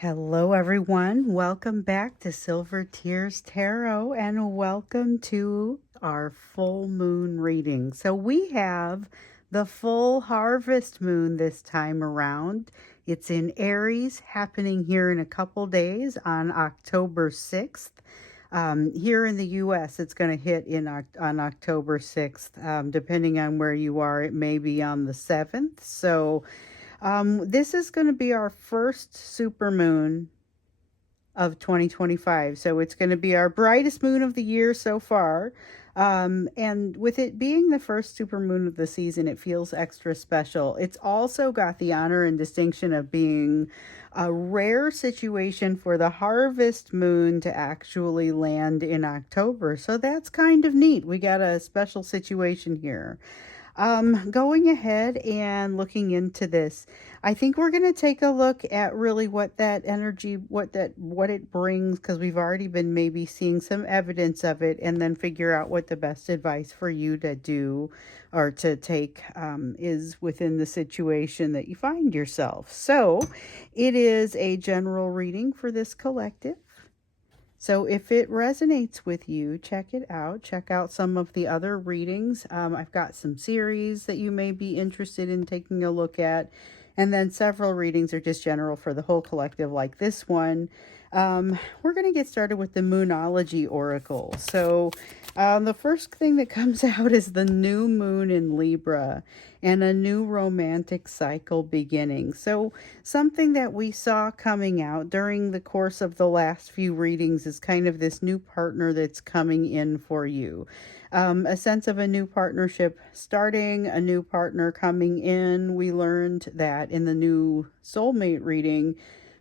Hello, everyone. Welcome back to Silver Tears Tarot and welcome to our full moon reading. So, we have the full harvest moon this time around. It's in Aries, happening here in a couple days on October 6th. Here in the US, it's going to hit on October 6th. Depending on where you are, it may be on the 7th. So, this is going to be our first supermoon of 2025. So it's going to be our brightest moon of the year so far. And with it being the first supermoon of the season, it feels extra special. It's also got the honor and distinction of being a rare situation for the harvest moon to actually land in October. So that's kind of neat. We got a special situation here. Going ahead and looking into this, I think we're going to take a look at really what that energy, what it brings, because we've already been maybe seeing some evidence of it, and then figure out what the best advice for you to do or to take is within the situation that you find yourself. So it is a general reading for this collective. So if it resonates with you, check it out. Check out some of the other readings. I've got some series that you may be interested in taking a look at. And then several readings are just general for the whole collective, like this one. We're going to get started with the Moonology Oracle. So the first thing that comes out is the new moon in Libra and a new romantic cycle beginning. So something that we saw coming out during the course of the last few readings is kind of this new partner that's coming in for you. A sense of a new partnership starting, a new partner coming in. We learned that in the new soulmate reading,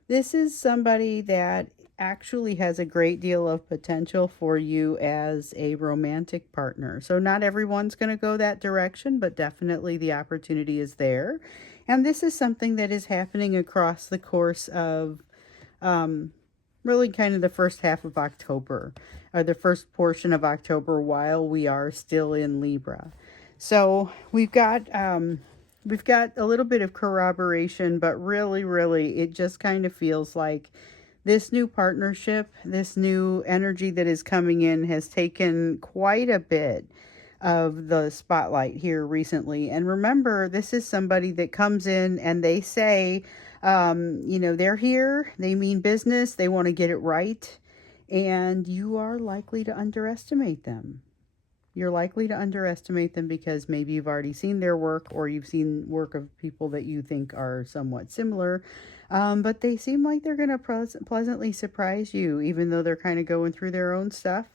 this is somebody that actually has a great deal of potential for you as a romantic partner. So not everyone's going to go that direction, but definitely the opportunity is there. And this is something that is happening across the course of really kind of the first half of October, or the first portion of October while we are still in Libra. So we've got a little bit of corroboration, but really, it just kind of feels like this new partnership, this new energy that is coming in has taken quite a bit of the spotlight here recently. And remember, this is somebody that comes in and they say, they're here, they mean business, they want to get it right, and you are likely to underestimate them. You're likely to underestimate them because maybe you've already seen their work or you've seen work of people that you think are somewhat similar. But they seem like they're going to pleasantly surprise you, even though they're kind of going through their own stuff.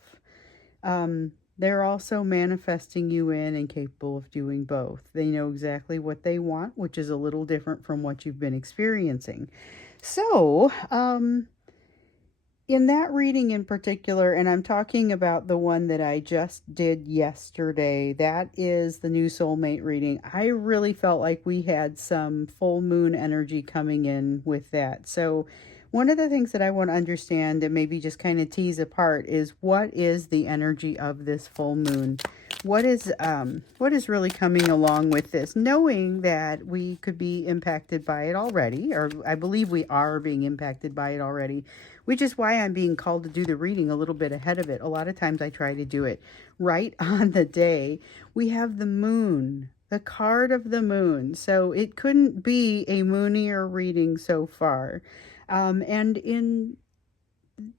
They're also manifesting you in and capable of doing both. They know exactly what they want, which is a little different from what you've been experiencing. So, in that reading in particular, and I'm talking about the one that I just did yesterday, that is the new soulmate reading. I really felt like we had some full moon energy coming in with that. So one of the things that I want to understand and maybe just kind of tease apart is, what is the energy of this full moon? What is really coming along with this, knowing that we could be impacted by it already, or I believe we are being impacted by it already, which is why I'm being called to do the reading a little bit ahead of it. A lot of times I try to do it right on the day. We have the moon, the card of the moon. So it couldn't be a moonier reading so far. And in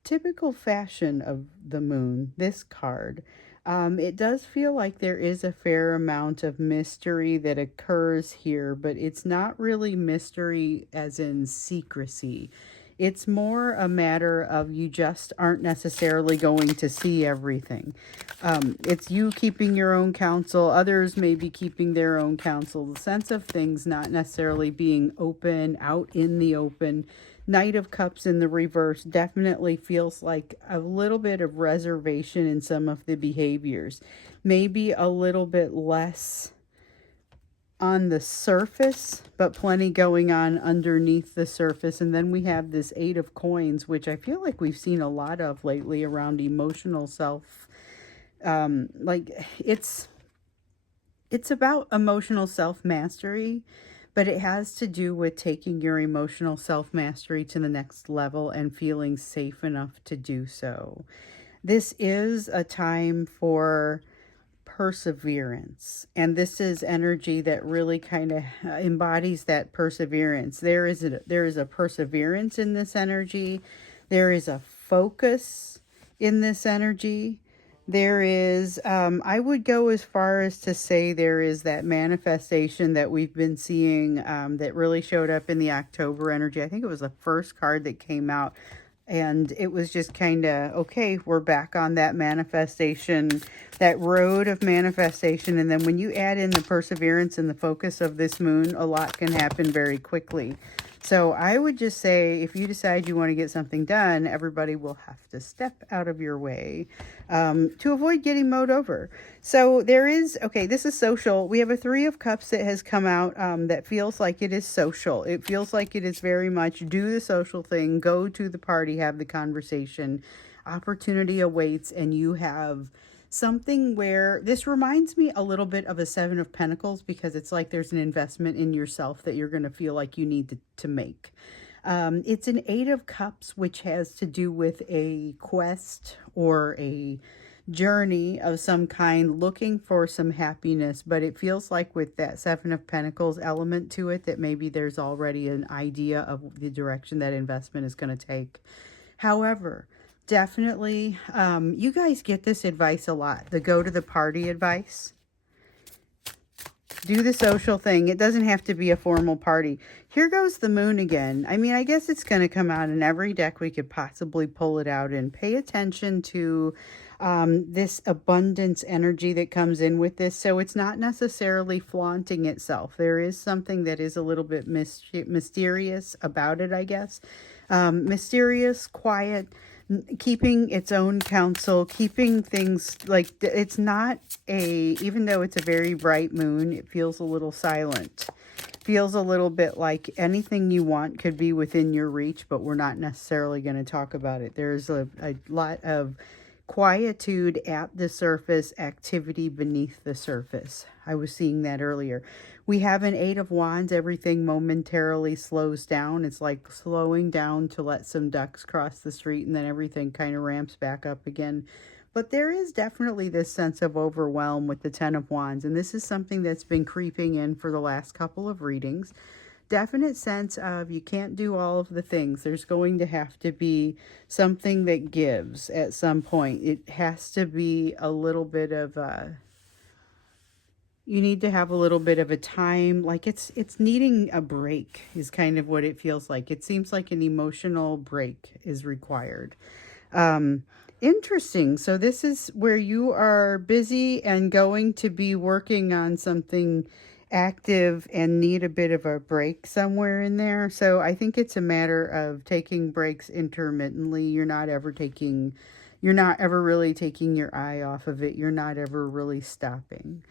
typical fashion of the moon, this card, it does feel like there is a fair amount of mystery that occurs here, but it's not really mystery as in secrecy. It's more a matter of you just aren't necessarily going to see everything. It's you keeping your own counsel. Others may be keeping their own counsel. The sense of things not necessarily being open, out in the open. Knight of Cups in the reverse definitely feels like a little bit of reservation in some of the behaviors. Maybe a little bit less on the surface, but plenty going on underneath the surface. And then we have this Eight of Coins, which I feel like we've seen a lot of lately around emotional self. It's about emotional self-mastery, but it has to do with taking your emotional self-mastery to the next level and feeling safe enough to do so. This is a time for perseverance, and this is energy that really kind of embodies that perseverance. There is a perseverance in this energy. There is a focus in this energy. There is, I would go as far as to say there is that manifestation that we've been seeing, that really showed up in the October energy. I think it was the first card that came out, and it was just kind of, okay, we're back on that manifestation, that road of manifestation. And then when you add in the perseverance and the focus of this moon, a lot can happen very quickly. So I would just say, if you decide you want to get something done, everybody will have to step out of your way, to avoid getting mowed over. So there is, okay, this is social. We have a Three of Cups that has come out, that feels like it is social. It feels like it is very much do the social thing, go to the party, have the conversation. Opportunity awaits, and you have something where this reminds me a little bit of a Seven of Pentacles, because it's like there's an investment in yourself that you're going to feel like you need to make. It's an Eight of Cups, which has to do with a quest or a journey of some kind, looking for some happiness. But it feels like with that Seven of Pentacles element to it, that maybe there's already an idea of the direction that investment is going to take. However, definitely, you guys get this advice a lot, the go to the party advice. Do the social thing. It doesn't have to be a formal party. Here goes the moon again. I mean, I guess it's going to come out in every deck we could possibly pull it out in. Pay attention to this abundance energy that comes in with this. So it's not necessarily flaunting itself. There is something that is a little bit mysterious about it, I guess. Mysterious, quiet, keeping its own counsel, keeping things like, it's not a, even though it's a very bright moon, it feels a little silent. Feels a little bit like anything you want could be within your reach, but we're not necessarily going to talk about it. There's a lot of quietude at the surface, activity beneath the surface. I was seeing that earlier. We have an Eight of Wands. Everything momentarily slows down. It's like slowing down to let some ducks cross the street, and then everything kind of ramps back up again. But there is definitely this sense of overwhelm with the Ten of Wands, and this is something that's been creeping in for the last couple of readings. Definite sense of you can't do all of the things. There's going to have to be something that gives at some point. It has to be a little bit of you need to have a little bit of a time, like it's needing a break is kind of what it feels like. It seems like an emotional break is required. Interesting. So this is where you are busy and going to be working on something active and need a bit of a break somewhere in there. So I think it's a matter of taking breaks intermittently. You're not ever really taking your eye off of it. You're not ever really stopping.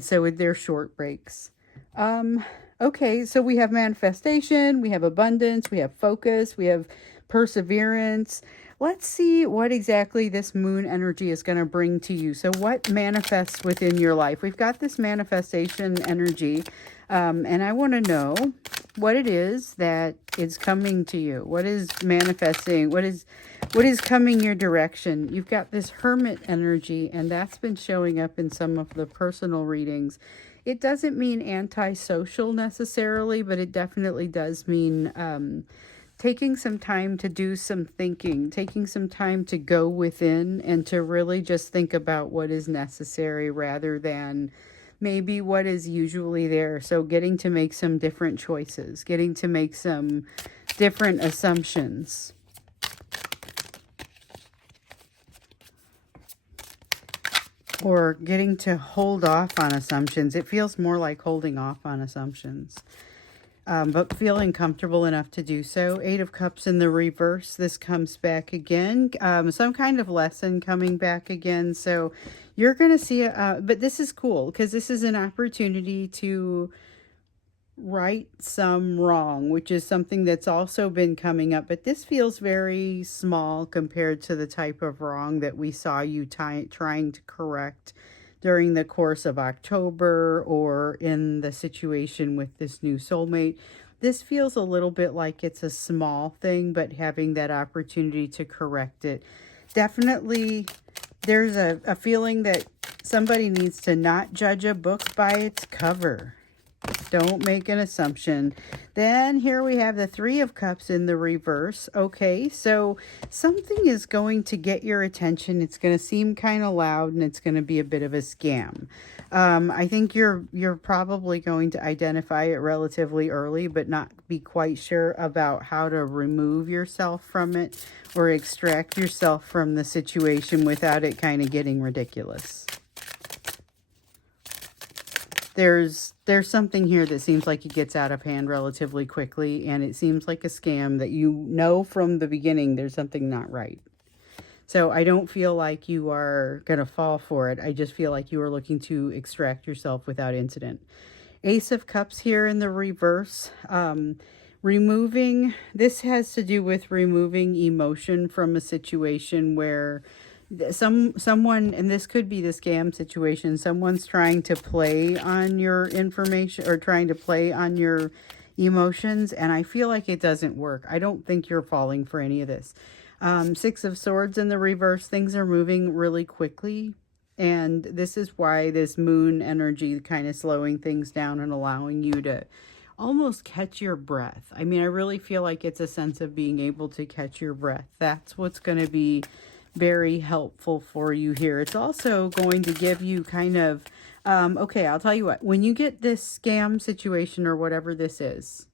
So they're short breaks. Okay, so we have manifestation, we have abundance, we have focus, we have perseverance. Let's see what exactly this moon energy is going to bring to you. So what manifests within your life? We've got this manifestation energy, and I want to know what it is that is coming to you. What is manifesting? What is coming your direction? You've got this Hermit energy, and that's been showing up in some of the personal readings. It doesn't mean antisocial necessarily, but it definitely does mean taking some time to do some thinking, taking some time to go within and to really just think about what is necessary rather than maybe what is usually there. So getting to make some different choices, getting to make some different assumptions. Or getting to hold off on assumptions. It feels more like holding off on assumptions. But feeling comfortable enough to do so. Eight of Cups in the reverse. This comes back again. Some kind of lesson coming back again. So you're going to see, but this is cool because this is an opportunity to right some wrong, which is something that's also been coming up. But this feels very small compared to the type of wrong that we saw you trying to correct during the course of October or in the situation with this new soulmate. This feels a little bit like it's a small thing, but having that opportunity to correct it. Definitely, there's a feeling that somebody needs to not judge a book by its cover. Don't make an assumption. Then here we have the Three of Cups in the reverse. Okay, so something is going to get your attention. It's going to seem kind of loud and it's going to be a bit of a scam. I think you're probably going to identify it relatively early, but not be quite sure about how to remove yourself from it or extract yourself from the situation without it kind of getting ridiculous. There's something here that seems like it gets out of hand relatively quickly, and it seems like a scam that you know from the beginning there's something not right. So I don't feel like you are going to fall for it. I just feel like you are looking to extract yourself without incident. Ace of Cups here in the reverse. Removing, this has to do with removing emotion from a situation where someone, and this could be the scam situation, someone's trying to play on your information or trying to play on your emotions, and I feel like it doesn't work. I don't think you're falling for any of this. Six of Swords in the reverse. Things are moving really quickly, and this is why this moon energy kind of slowing things down and allowing you to almost catch your breath. I mean, I really feel like it's a sense of being able to catch your breath. That's what's going to be very helpful for you here. It's also going to give you kind of, okay, I'll tell you what, when you get this scam situation or whatever this is,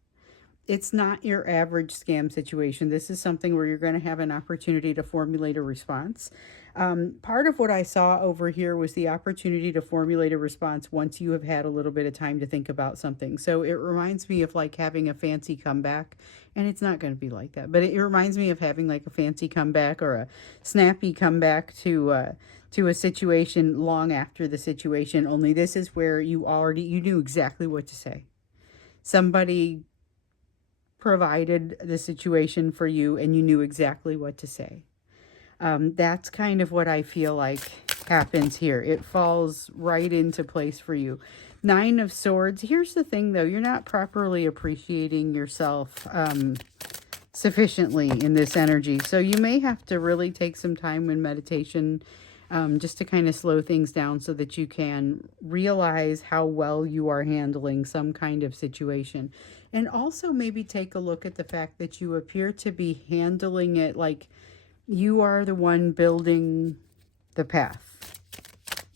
it's not your average scam situation. This is something where you're going to have an opportunity to formulate a response. Part of what I saw over here was the opportunity to formulate a response once you have had a little bit of time to think about something. So it reminds me of like having a fancy comeback, and it's not going to be like that, but it reminds me of having like a fancy comeback or a snappy comeback to a situation long after the situation. Only this is where you knew exactly what to say. Somebody provided the situation for you and you knew exactly what to say. That's kind of what I feel like happens here. It falls right into place for you. Nine of Swords. Here's the thing, though. You're not properly appreciating yourself sufficiently in this energy. So you may have to really take some time in meditation just to kind of slow things down so that you can realize how well you are handling some kind of situation. And also maybe take a look at the fact that you appear to be handling it like you are the one building the path.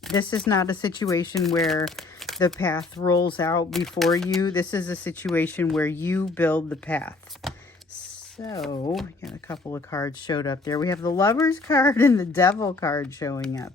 This is not a situation where the path rolls out before you. This is a situation where you build the path. So, got a couple of cards showed up there. We have the Lover's card and the Devil card showing up.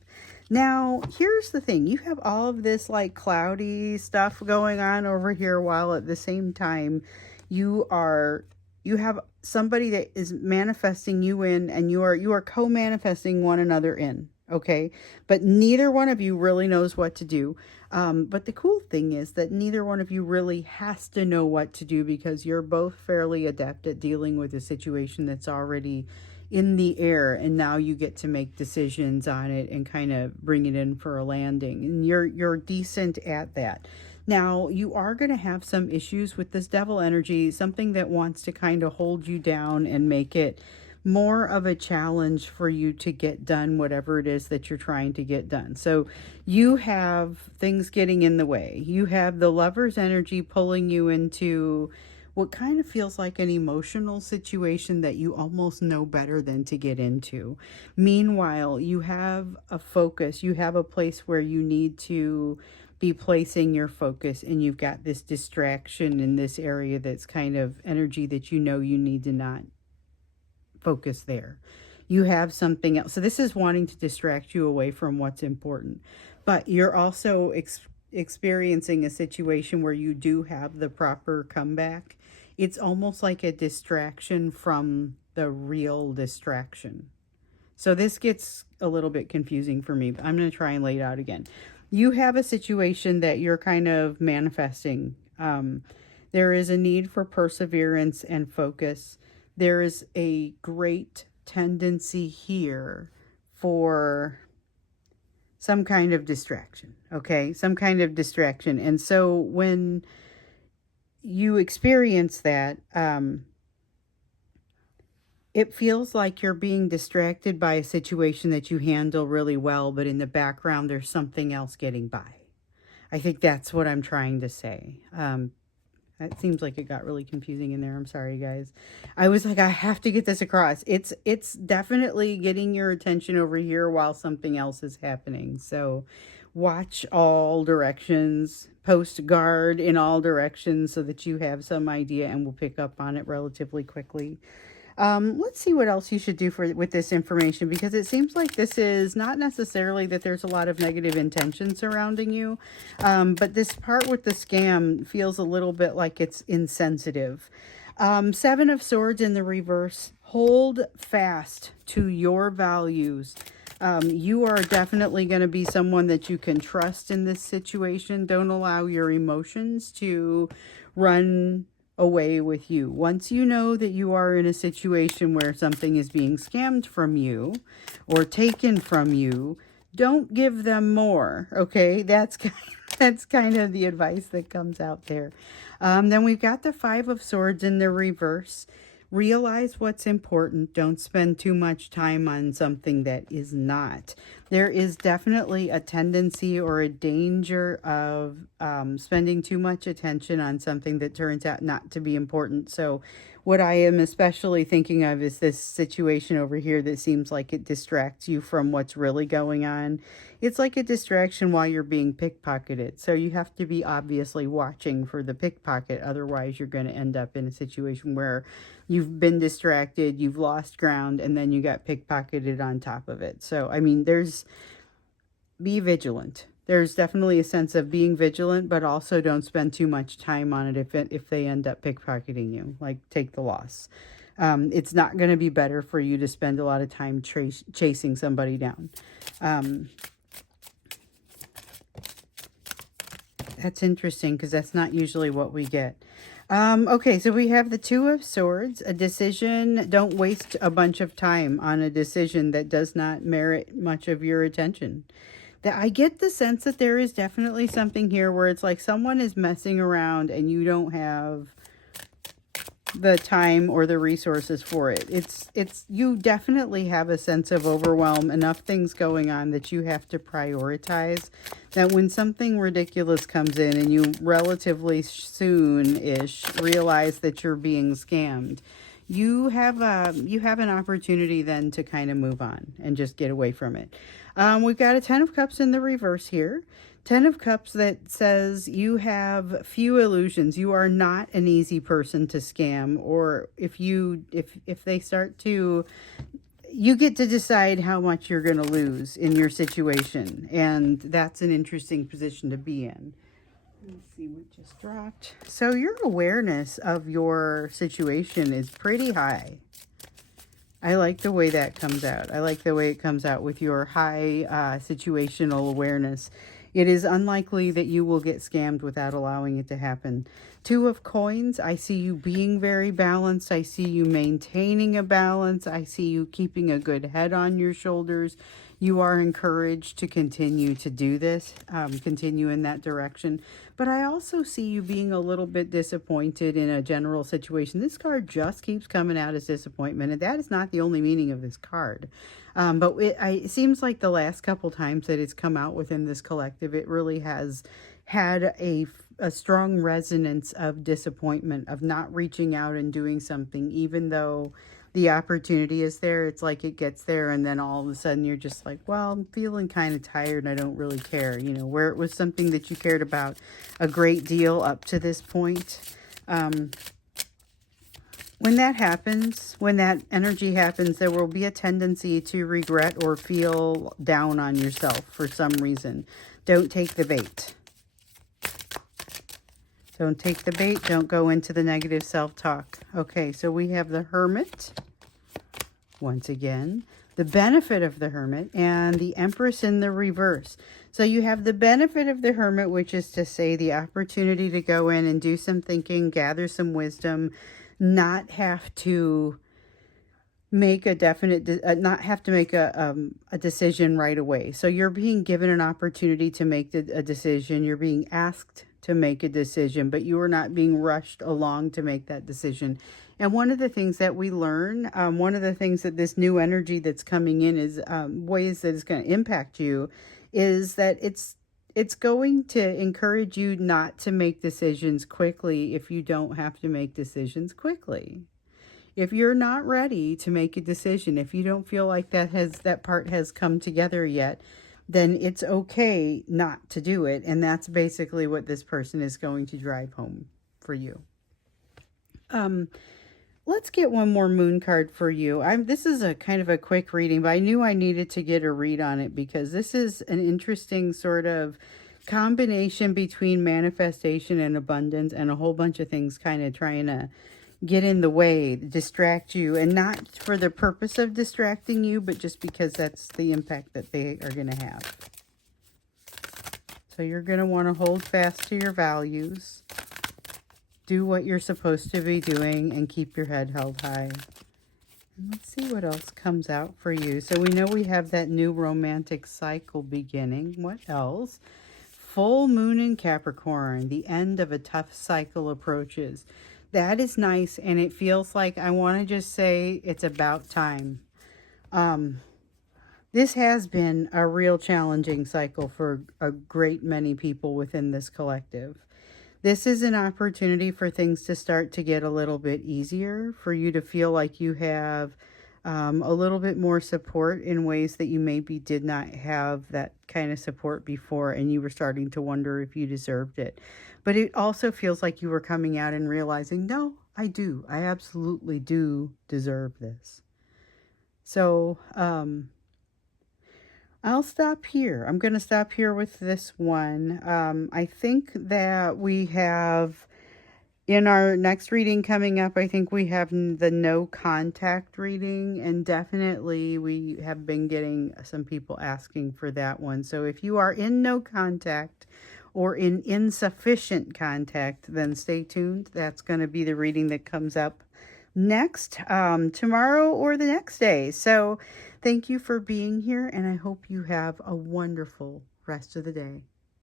Now, here's the thing. You have all of this like cloudy stuff going on over here while at the same time you have somebody that is manifesting you in, and you are co-manifesting one another in, okay? But neither one of you really knows what to do. But the cool thing is that neither one of you really has to know what to do because you're both fairly adept at dealing with a situation that's already in the air, and now you get to make decisions on it and kind of bring it in for a landing. And you're decent at that. Now, you are going to have some issues with this Devil energy, something that wants to kind of hold you down and make it more of a challenge for you to get done whatever it is that you're trying to get done. So you have things getting in the way. You have the Lover's energy pulling you into what kind of feels like an emotional situation that you almost know better than to get into. Meanwhile, you have a focus. You have a place where you need to be placing your focus, and you've got this distraction in this area that's kind of energy that you know you need to not focus there. You have something else. So this is wanting to distract you away from what's important. But you're also experiencing a situation where you do have the proper comeback. It's almost like a distraction from the real distraction. So this gets a little bit confusing for me, but I'm going to try and lay it out again. You have a situation that you're kind of manifesting. There is a need for perseverance and focus. There is a great tendency here for some kind of distraction, okay? Some kind of distraction. And so when you experience that, it feels like you're being distracted by a situation that you handle really well, but in the background, there's something else getting by. I think that's what I'm trying to say. It seems like it got really confusing in there. I'm sorry, guys. I was like, I have to get this across. It's definitely getting your attention over here while something else is happening. So watch all directions, post guard in all directions so that you have some idea and will pick up on it relatively quickly. Let's see what else you should do with this information, because it seems like this is not necessarily that there's a lot of negative intention surrounding you, but this part with the scam feels a little bit like it's insensitive. Seven of Swords in the reverse. Hold fast to your values. You are definitely going to be someone that you can trust in this situation. Don't allow your emotions to run away with you. Once you know that you are in a situation where something is being scammed from you or taken from you, don't give them more, okay? That's kind of the advice that comes out there. Then we've got the Five of Swords in the reverse. Realize what's important. Don't spend too much time on something that is not. There is definitely a tendency or a danger of spending too much attention on something that turns out not to be important. So what I am especially thinking of is this situation over here that seems like it distracts you from what's really going on. It's like a distraction while you're being pickpocketed. So you have to be obviously watching for the pickpocket. Otherwise, you're going to end up in a situation where you've been distracted, you've lost ground, and then you got pickpocketed on top of it. So, I mean, be vigilant. There's definitely a sense of being vigilant, but also don't spend too much time on it if they end up pickpocketing you. Like, take the loss. It's not going to be better for you to spend a lot of time chasing somebody down. That's interesting because that's not usually what we get. Okay, so we have the Two of Swords, a decision. Don't waste a bunch of time on a decision that does not merit much of your attention. I get the sense that there is definitely something here where it's like someone is messing around and you don't have the time or the resources for it. You definitely have a sense of overwhelm, enough things going on that you have to prioritize, that when something ridiculous comes in and you relatively soon-ish realize that you're being scammed, you have an opportunity then to kind of move on and just get away from it. We've got a Ten of Cups in the reverse here. Ten of Cups that says you have few illusions. You are not an easy person to scam, or if they start to, you get to decide how much you're going to lose in your situation, and that's an interesting position to be in. Let's see what just dropped. So your awareness of your situation is pretty high. I like the way that comes out. I like the way it comes out with your high situational awareness. It is unlikely that you will get scammed without allowing it to happen. Two of Coins, I see you being very balanced. I see you maintaining a balance. I see you keeping a good head on your shoulders. You are encouraged to continue to do this, continue in that direction. But I also see you being a little bit disappointed in a general situation. This card just keeps coming out as disappointment, and that is not the only meaning of this card. But it seems like the last couple times that it's come out within this collective, it really has had a strong resonance of disappointment, of not reaching out and doing something, even though the opportunity is there. It's like it gets there, and then all of a sudden you're just like, well, I'm feeling kind of tired and I don't really care. You know, where it was something that you cared about a great deal up to this point. When that happens, when that energy happens, there will be a tendency to regret or feel down on yourself for some reason. Don't take the bait. Don't take the bait. Don't go into the negative self-talk. Okay, so we have the Hermit. Once again, the benefit of the Hermit and the Empress in the reverse. So you have the benefit of the Hermit, which is to say the opportunity to go in and do some thinking, gather some wisdom, not have to make a definite, not have to make a decision right away. So you're being given an opportunity to make a decision. You're being asked to make a decision, but you are not being rushed along to make that decision. And one of the things that we learn, one of the things that this new energy that's coming in is ways that it's going to impact you, is that it's going to encourage you not to make decisions quickly if you don't have to make decisions quickly. If you're not ready to make a decision, if you don't feel like that part has come together yet, then it's okay not to do it. And that's basically what this person is going to drive home for you. Let's get one more moon card for you. This is a kind of a quick reading, but I knew I needed to get a read on it because this is an interesting sort of combination between manifestation and abundance and a whole bunch of things kind of trying to get in the way, distract you, and not for the purpose of distracting you, but just because that's the impact that they are going to have. So you're going to want to hold fast to your values, do what you're supposed to be doing, and keep your head held high. And let's see what else comes out for you. So we know we have that new romantic cycle beginning. What else? Full moon in Capricorn, the end of a tough cycle approaches. That is nice, and it feels like I want to just say it's about time. This has been a real challenging cycle for a great many people within this collective. This is an opportunity for things to start to get a little bit easier, for you to feel like you have a little bit more support in ways that you maybe did not have that kind of support before, and you were starting to wonder if you deserved it. But it also feels like you were coming out and realizing, no, I do. I absolutely do deserve this. So I'll stop here. I'm going to stop here with this one. I think that we have, in our next reading coming up, I think we have the no contact reading, and definitely we have been getting some people asking for that one. So if you are in no contact or in insufficient contact, then stay tuned. That's going to be the reading that comes up next, tomorrow or the next day. So thank you for being here, and I hope you have a wonderful rest of the day.